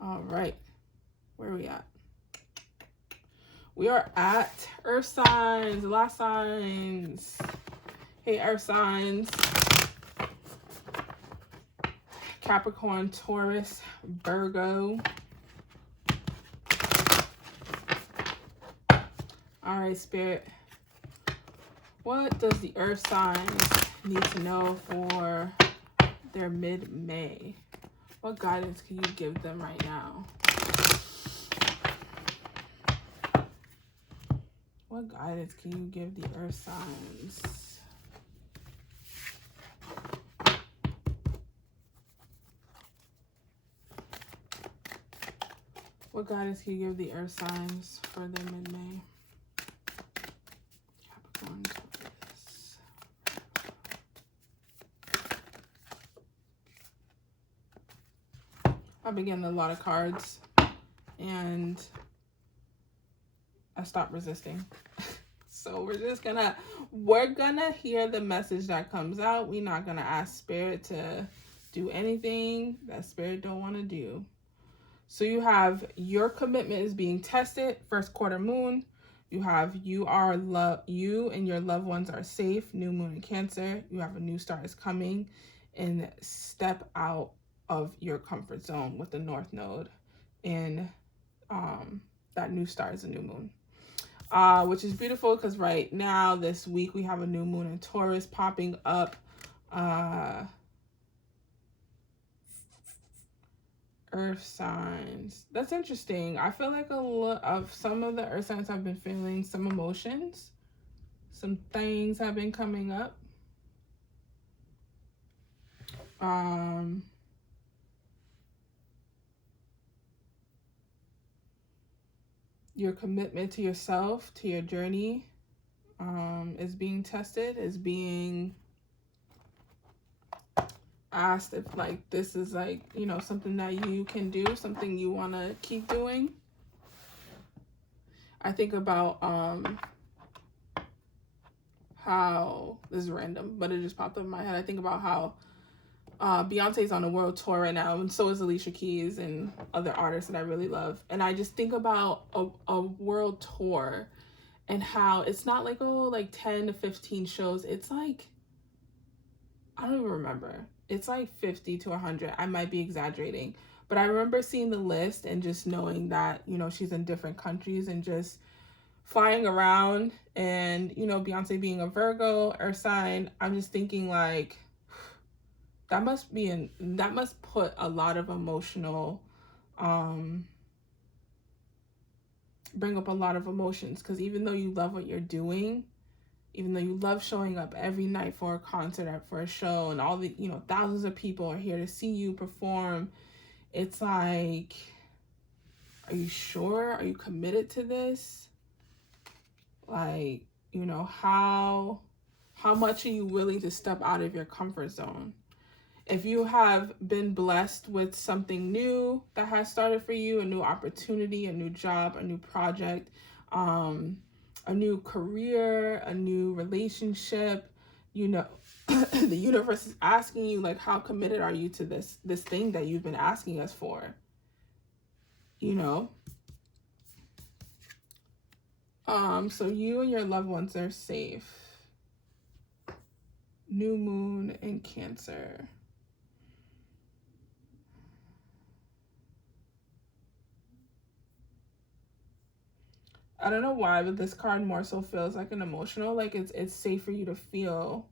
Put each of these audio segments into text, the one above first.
All right. Where are we at? We are at Earth signs, last signs. Hey, Earth signs. Capricorn, Taurus, Virgo. All right, Spirit. What does the Earth signs need to know for their mid-May? What guidance can you give them right now? What guidance can you give the Earth signs? What guidance can you give the Earth signs for their mid-May? Capricorn, Taurus. I've been getting a lot of cards, and I stopped resisting. So we're gonna hear the message that comes out. We're not gonna ask Spirit to do anything that Spirit don't want to do. So you have your commitment is being tested, first quarter moon. You have you and your loved ones are safe, new moon in Cancer. You have a new start is coming, and step out of your comfort zone with the North Node. And that new star is a new moon. Which is beautiful because right now, this week, we have a new moon in Taurus popping up. Earth signs. That's interesting. I feel like a lot of some of the Earth signs have been feeling some emotions. Some things have been coming up. Your commitment to yourself, to your journey, is being tested, is being asked if like this is like, you know, something that you can do, something you want to keep doing. I think about how, this is random, but it just popped up in my head. I think about how Beyonce's on a world tour right now, and so is Alicia Keys and other artists that I really love. And I just think about a world tour and how it's not like, oh, like 10 to 15 shows. It's like, I don't even remember. It's like 50 to 100. I might be exaggerating. But I remember seeing the list and just knowing that, you know, she's in different countries and just flying around. And, you know, Beyonce being a Virgo, Earth sign, I'm just thinking like, that must put a lot of emotional, bring up a lot of emotions. Because even though you love what you're doing, even though you love showing up every night for a concert, for a show, and all the, you know, thousands of people are here to see you perform, it's like, are you sure? Are you committed to this? Like, you know, how much are you willing to step out of your comfort zone? If you have been blessed with something new that has started for you, a new opportunity, a new job, a new project, a new career, a new relationship, you know, the universe is asking you, like, how committed are you to this thing that you've been asking us for? You know? So you and your loved ones are safe. New moon in Cancer. I don't know why, but this card more so feels like an emotional, like it's safe for you to feel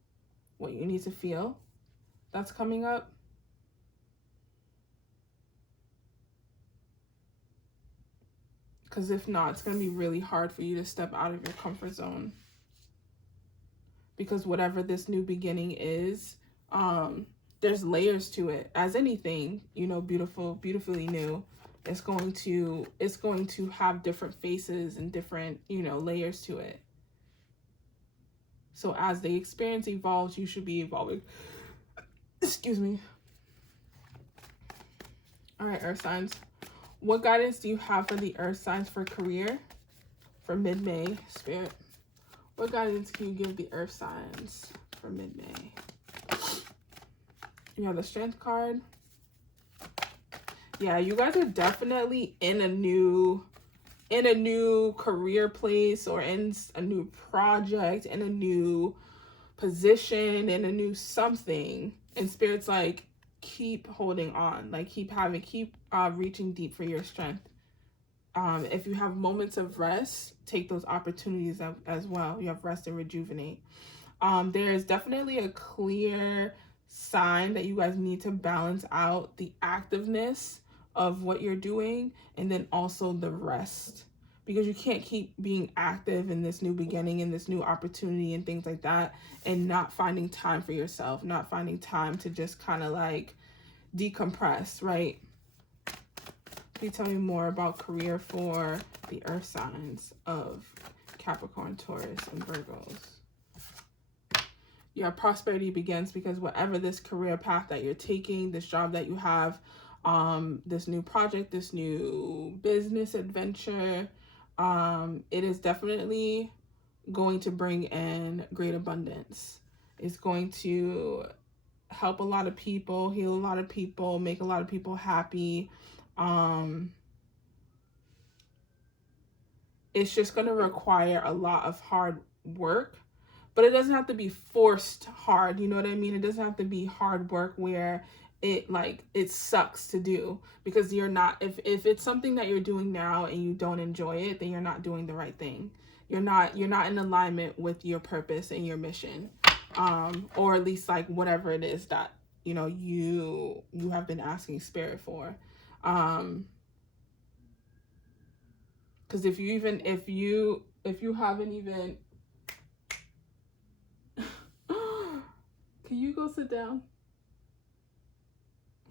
what you need to feel. That's coming up. Because if not, it's going to be really hard for you to step out of your comfort zone. Because whatever this new beginning is, there's layers to it. As anything, you know, beautifully new, it's going to have different faces and different, you know, layers to it. So as the experience evolves, you should be evolving. Excuse me. All right, Earth signs. What guidance do you have for the Earth signs for career for mid-May, Spirit? What guidance can you give the Earth signs for mid-May? You have the Strength card. Yeah, you guys are definitely in a new career place, or in a new project, in a new position, in a new something. And Spirit's like, keep holding on, like keep reaching deep for your strength. If you have moments of rest, take those opportunities as well. You have rest and rejuvenate. There is definitely a clear sign that you guys need to balance out the activeness of what you're doing, and then also the rest, because you can't keep being active in this new beginning, in this new opportunity and things like that, and not finding time for yourself, not finding time to just kind of like decompress, right? Can you tell me more about career for the earth signs of Capricorn, Taurus, and Virgos? Yeah, prosperity begins because whatever this career path that you're taking, this job that you have, this new project, this new business adventure, it is definitely going to bring in great abundance. It's going to help a lot of people, heal a lot of people, make a lot of people happy. It's just going to require a lot of hard work, but it doesn't have to be forced hard. You know what I mean? It doesn't have to be hard work where it sucks to do, because you're not, if it's something that you're doing now and you don't enjoy it, then you're not doing the right thing. You're not in alignment with your purpose and your mission, or at least like whatever it is that you have been asking Spirit for. Because if you haven't even can you go sit down?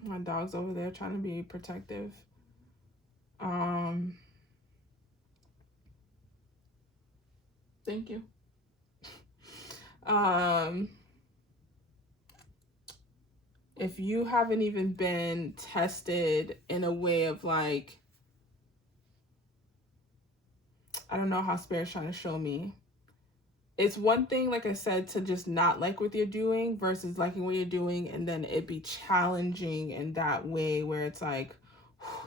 My dog's over there trying to be protective. Thank you. If you haven't even been tested in a way of like, I don't know how Spirit's trying to show me. It's one thing, like I said, to just not like what you're doing versus liking what you're doing, and then it be challenging in that way where it's like,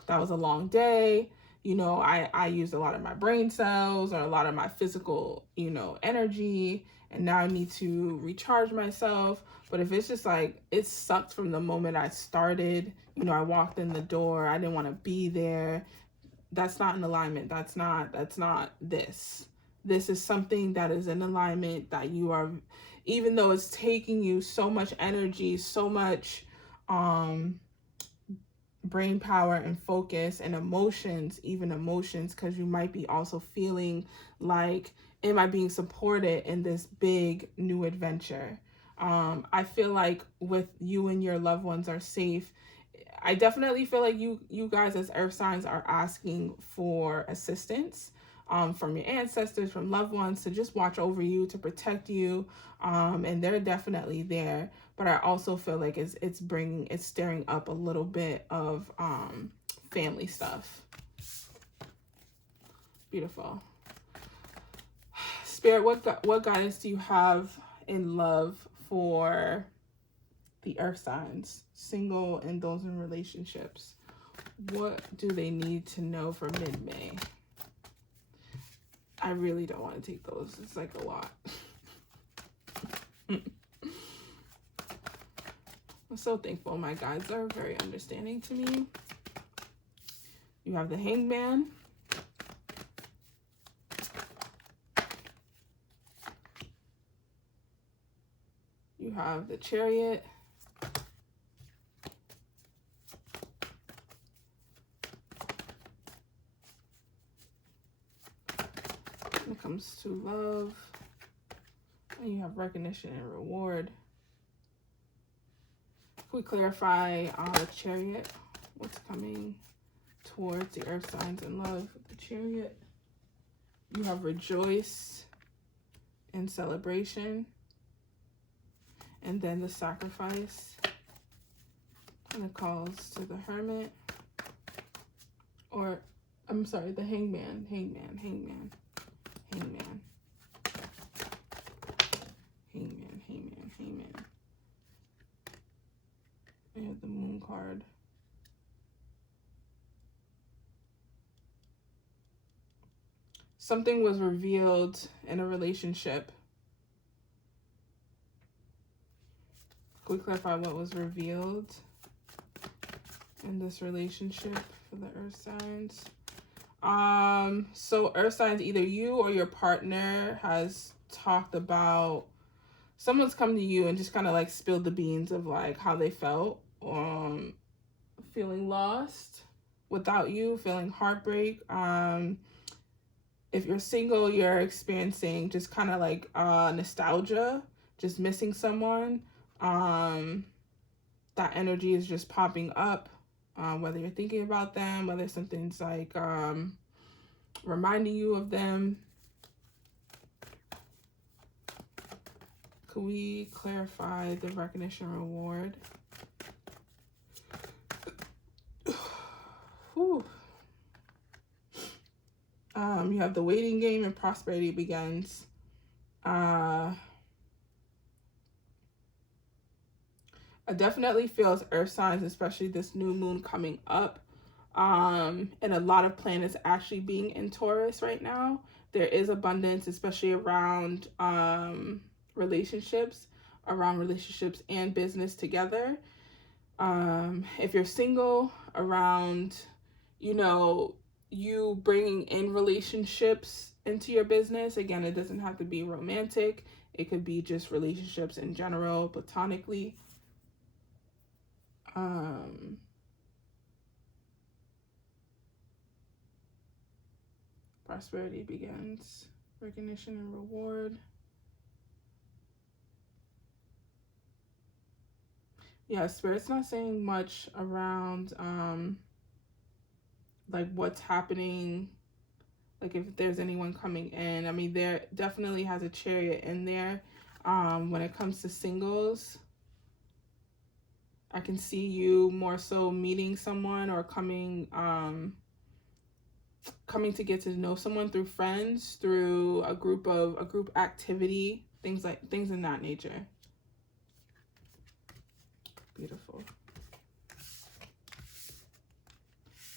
that was a long day. I used a lot of my brain cells or a lot of my physical, energy, and now I need to recharge myself. But if it's just like, it sucked from the moment I started, I walked in the door, I didn't want to be there. That's not in alignment. That's not this. This is something that is in alignment, that you are, even though it's taking you so much energy, so much brain power and focus and emotions, because you might be also feeling like, am I being supported in this big new adventure? I feel like with you and your loved ones are safe. I definitely feel like you guys as earth signs are asking for assistance from your ancestors, from loved ones, to just watch over you, to protect you, and they're definitely there. But I also feel like it's stirring up a little bit of family stuff. Beautiful. Spirit, what guidance do you have in love for the earth signs, single and those in relationships? What do they need to know for mid-May? I really don't want to take those. It's like a lot. I'm so thankful. My guides are very understanding to me. You have the Hangman. You have the Chariot. When it comes to love, and you have recognition and reward. If we clarify the Chariot, what's coming towards the earth signs in love with the Chariot? You have rejoice and celebration, and then the sacrifice, and the calls to the Hermit, or I'm sorry, the Hangman. I have the Moon card. something was revealed in a relationship. Can we clarify what was revealed in this relationship for the earth signs? So earth signs, either you or your partner has talked about, someone's come to you and just kind of like spilled the beans of like how they felt, feeling lost without you, feeling heartbreak. If you're single, you're experiencing just kind of like nostalgia, just missing someone. That energy is just popping up, whether you're thinking about them, whether something's like reminding you of them. Could we clarify the recognition reward? Whew. You have the waiting game and prosperity begins. I definitely feels earth signs, especially this new moon coming up, and a lot of planets actually being in Taurus right now. There is abundance, especially around relationships and business together. If you're single, around, you bringing in relationships into your business. Again, it doesn't have to be romantic. It could be just relationships in general, platonically. Prosperity begins. Recognition and reward. Yeah, Spirit's not saying much around like what's happening, like if there's anyone coming in. I mean, there definitely has a Chariot in there. When it comes to singles, I can see you more so meeting someone or coming to get to know someone through friends, through a group activity, things in that nature. Beautiful.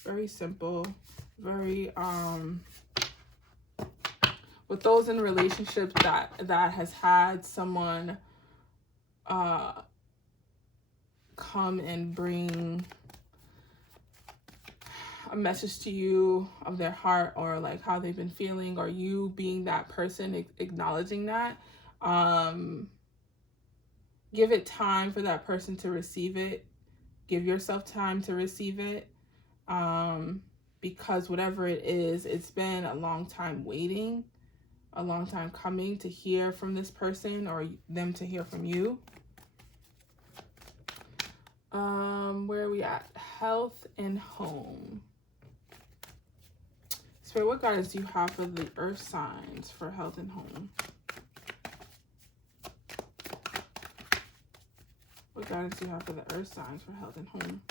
Very simple, very with those in relationships that has had someone come and bring a message to you of their heart, or like how they've been feeling, or you being that person acknowledging that. Give it time for that person to receive it. Give yourself time to receive it. Because whatever it is, it's been a long time waiting, a long time coming to hear from this person, or them to hear from you. Where are we at? Health and home. Spirit, what guidance do you have for the earth signs for health and home? What guidance do you have for the earth signs for health and home?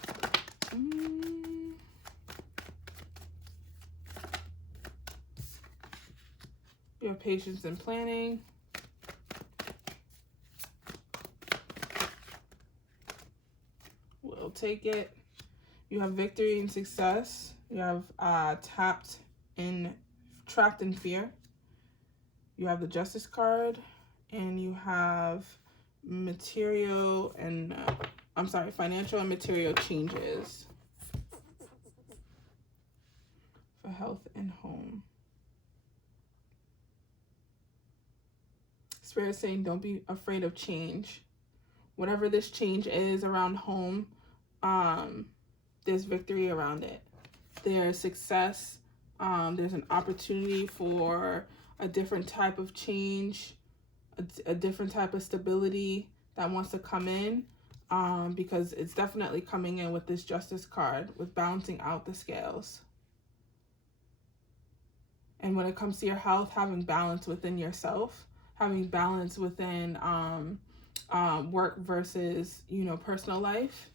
You have patience and planning. We'll take it. You have victory and success. You have trapped in fear. You have the Justice card, and you have financial and material changes for health and home. Spirit saying, don't be afraid of change. Whatever this change is around home, there's victory around it. There's success. There's an opportunity for a different type of change, a different type of stability that wants to come in, because it's definitely coming in with this Justice card, with balancing out the scales. And when it comes to your health, having balance within yourself, having balance within work versus, personal life.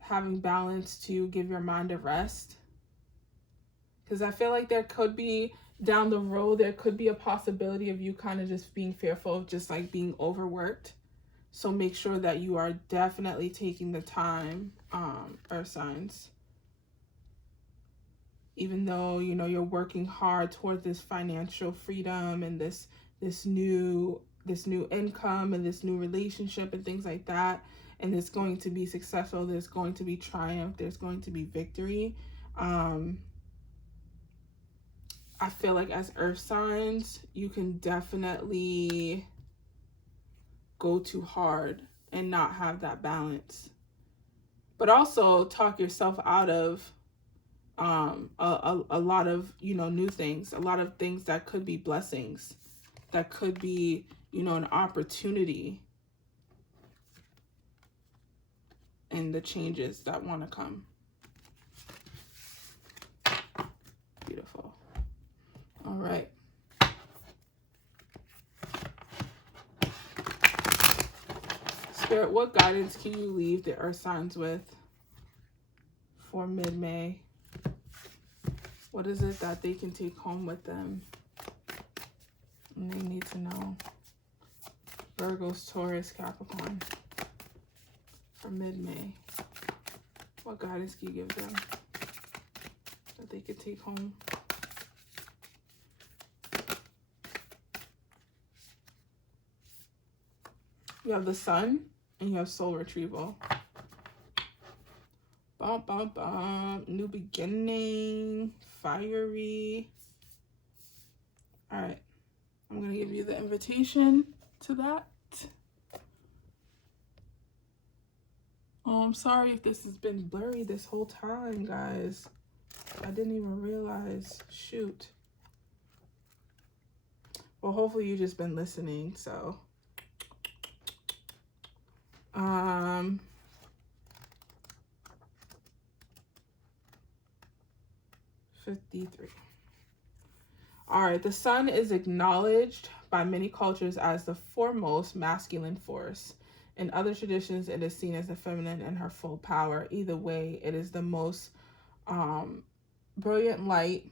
Having balance to give your mind a rest. Because I feel like there could be, down the road, there could be a possibility of you kind of just being fearful of just like being overworked. So make sure that you are definitely taking the time, earth signs. even though, you know, you're working hard toward this financial freedom and this new income and this new relationship and things like that, and it's going to be successful, there's going to be triumph, there's going to be victory. I feel like as earth signs, you can definitely go too hard and not have that balance, but also talk yourself out of a lot of, you know, new things, a lot of things that could be blessings, that could be, you know, an opportunity in the changes that want to come. Beautiful. All right. Spirit, what guidance can you leave the earth signs with for mid-May? What is it that they can take home with them? And they need to know. Virgos, Taurus, Capricorn for mid-May. What guidance can you give them that they could take home? You have the sun and you have soul retrieval. Bum, bum, bum. New beginning. Fiery. All right. I'm going to give you the invitation to that. Oh, I'm sorry if this has been blurry this whole time, guys. I didn't even realize. Shoot. Well, hopefully you've just been listening, so. 53. All right, the sun is acknowledged by many cultures as the foremost masculine force. In other traditions, it is seen as the feminine in her full power. Either way, it is the most brilliant light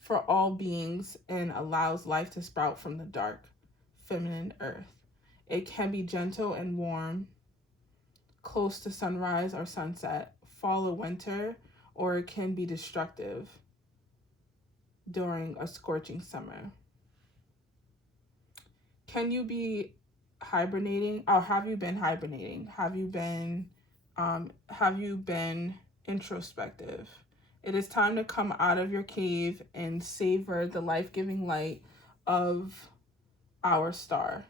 for all beings and allows life to sprout from the dark, feminine earth. It can be gentle and warm, close to sunrise or sunset, fall or winter, or it can be destructive during a scorching summer. Can you be hibernating, or have you been hibernating? Have you been introspective? It is time to come out of your cave and savor the life-giving light of our star.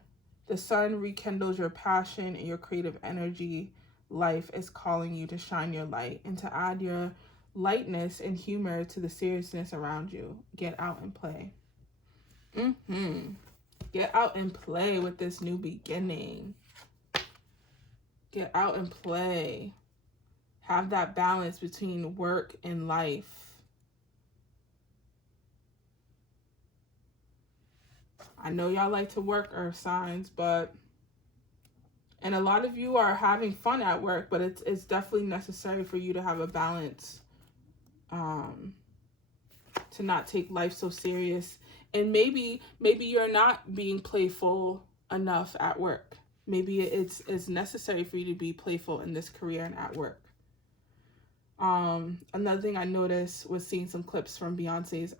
The sun rekindles your passion and your creative energy. Life is calling you to shine your light and to add your lightness and humor to the seriousness around you. Get out and play. Get out and play with this new beginning. Get out and play. Have that balance between work and life. I know y'all like to work, earth signs, and a lot of you are having fun at work, but it's definitely necessary for you to have a balance, to not take life so serious. And maybe you're not being playful enough at work. Maybe it's necessary for you to be playful in this career and at work. Another thing I noticed was seeing some clips from Beyonce's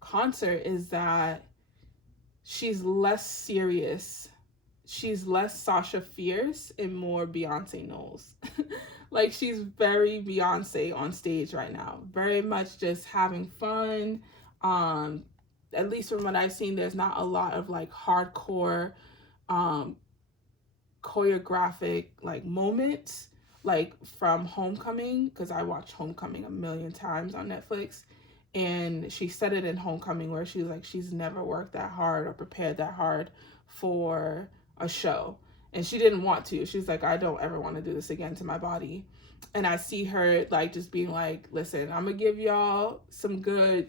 concert is that she's less serious. She's less Sasha Fierce and more Beyonce Knowles. Like, she's very Beyonce on stage right now. Very much just having fun. At least from what I've seen, there's not a lot of like hardcore choreographic like moments like from Homecoming, because I watched Homecoming a million times on Netflix. And she said it in Homecoming where she was like, she's never worked that hard or prepared that hard for a show. And she didn't want to. She's like, I don't ever want to do this again to my body. And I see her like just being like, listen, I'm going to give y'all some good,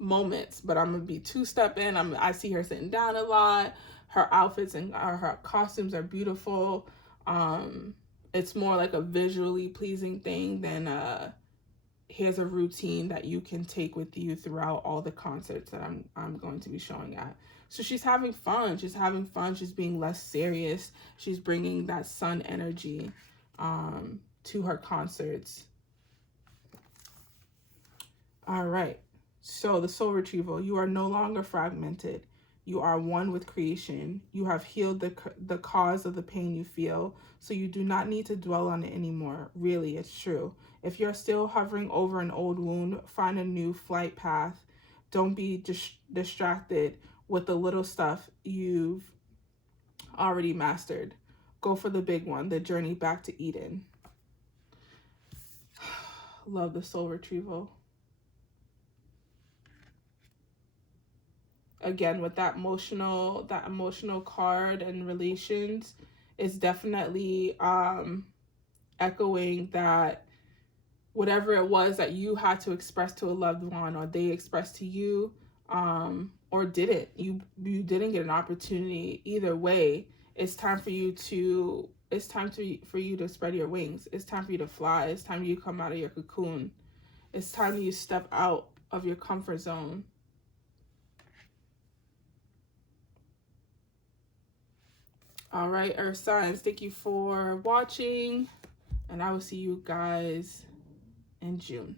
moments, but I'm going to be two-stepping. I see her sitting down a lot. Her outfits and her costumes are beautiful. It's more like a visually pleasing thing than here's a routine that you can take with you throughout all the concerts that I'm going to be showing at. So she's having fun. She's being less serious. She's bringing that sun energy to her concerts. All right. So the soul retrieval, you are no longer fragmented. You are one with creation. You have healed the cause of the pain you feel, so you do not need to dwell on it anymore. Really, it's true. If you're still hovering over an old wound, find a new flight path. Don't be distracted with the little stuff you've already mastered. Go for the big one, the journey back to Eden. Love the soul retrieval. Again, with that emotional card and relations, is definitely echoing that whatever it was that you had to express to a loved one, or they expressed to you, or didn't, you didn't get an opportunity. Either way, it's time for you to spread your wings. It's time for you to fly. It's time for you to come out of your cocoon. It's time you step out of your comfort zone. All right, Earth signs, thank you for watching, and I will see you guys in June.